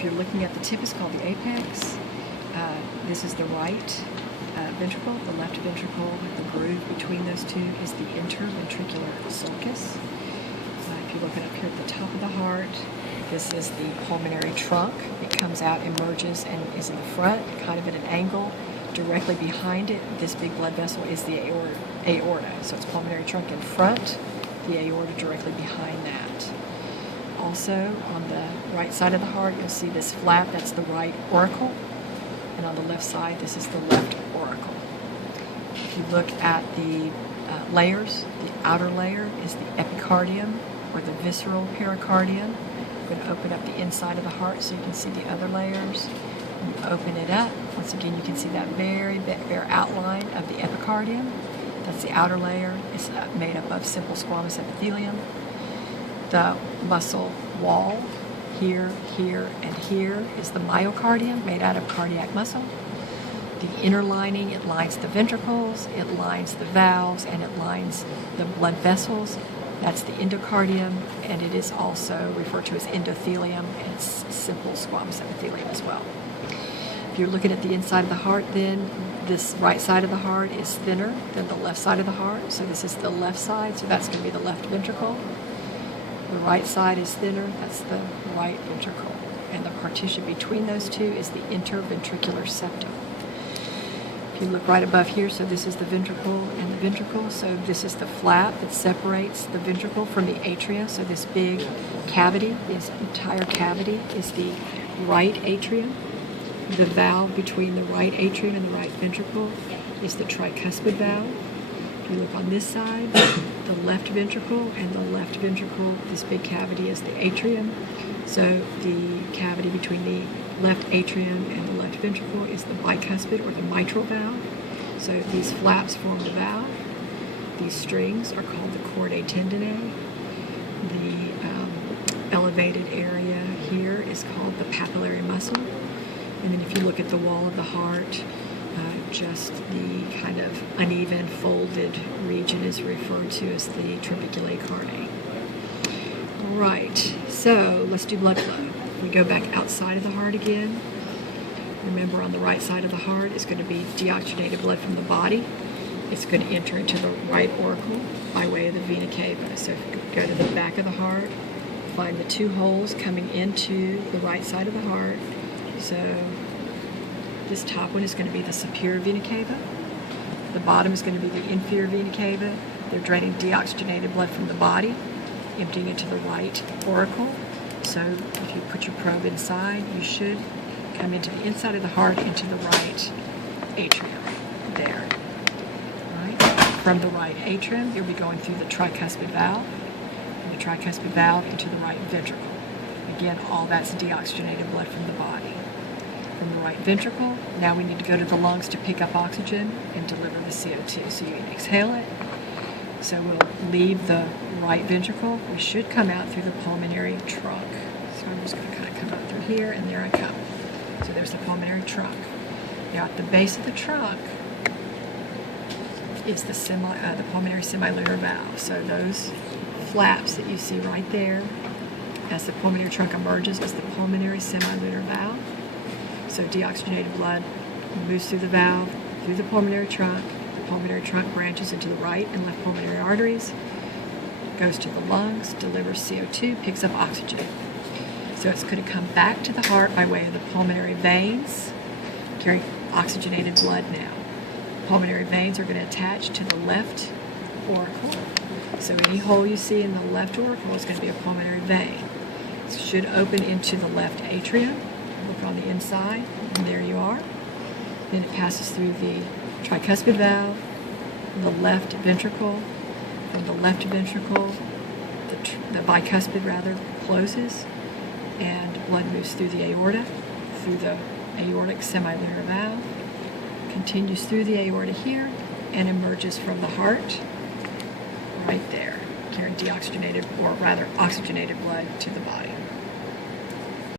if you're looking at the tip, it's called the apex. This is the right ventricle. The left ventricle, the groove between those two, is the interventricular sulcus. If you're looking up here at the top of the heart, this is the pulmonary trunk. It comes out, emerges, and is in the front, kind of at an angle. Directly behind it, this big blood vessel is the aorta. So it's pulmonary trunk in front, the aorta directly behind that. Also, on the right side of the heart, you'll see this flap, that's the right auricle. And on the left side, this is the left auricle. If you look at the layers, the outer layer is the epicardium, or the visceral pericardium. I'm going to open up the inside of the heart so you can see the other layers. When you open it up, once again, you can see that very bare outline of the epicardium. That's the outer layer. It's made up of simple squamous epithelium. The muscle wall, here, and here, is the myocardium, made out of cardiac muscle. The inner lining, it lines the ventricles, it lines the valves, and it lines the blood vessels. That's the endocardium, and it is also referred to as endothelium, and it's simple squamous epithelium as well. If you're looking at the inside of the heart, then this right side of the heart is thinner than the left side of the heart. So this is the left side, so that's going to be the left ventricle. The right side is thinner, that's the right ventricle. And the partition between those two is the interventricular septum. If you look right above here, so this is the ventricle and the ventricle. So this is the flap that separates the ventricle from the atria. So this big cavity, this entire cavity, is the right atrium. The valve between the right atrium and the right ventricle is the tricuspid valve. If you look on this side, the left ventricle and the left ventricle, this big cavity is the atrium. So the cavity between the left atrium and the left ventricle is the bicuspid or the mitral valve. So these flaps form the valve. These strings are called the chordae tendineae. The elevated area here is called the papillary muscle. And then if you look at the wall of the heart, just the kind of uneven folded region is referred to as the trabeculae carneae. All right, so let's do blood flow. We go back outside of the heart again. Remember, on the right side of the heart is going to be deoxygenated blood from the body. It's going to enter into the right auricle by way of the vena cava. So if you go to the back of the heart, find the two holes coming into the right side of the heart. So this top one is going to be the superior vena cava. The bottom is going to be the inferior vena cava. They're draining deoxygenated blood from the body, emptying into the right auricle. So if you put your probe inside, you should come into the inside of the heart, into the right atrium there. All right. From the right atrium, you'll be going through the tricuspid valve, and the tricuspid valve into the right ventricle. Again, all that's deoxygenated blood from the body. From the right ventricle, now we need to go to the lungs to pick up oxygen and deliver the CO2. So you exhale it. So we'll leave the right ventricle. We should come out through the pulmonary trunk. So I'm just going to kind of come out through here, and there I come. So there's the pulmonary trunk. Now at the base of the trunk is the pulmonary semilunar valve. So those flaps that you see right there, as the pulmonary trunk emerges, is the pulmonary semilunar valve. So deoxygenated blood moves through the valve, through the pulmonary trunk. The pulmonary trunk branches into the right and left pulmonary arteries, goes to the lungs, delivers CO2, picks up oxygen. So it's going to come back to the heart by way of the pulmonary veins, carrying oxygenated blood now. Pulmonary veins are going to attach to the left auricle. So any hole you see in the left auricle is going to be a pulmonary vein. It should open into the left atrium. Look on the inside, and there you are. Then it passes through the tricuspid valve, the left ventricle. From the left ventricle, the bicuspid rather, closes, and blood moves through the aorta, through the aortic semilunar valve, continues through the aorta here, and emerges from the heart right there, carrying deoxygenated, or rather oxygenated blood to the body.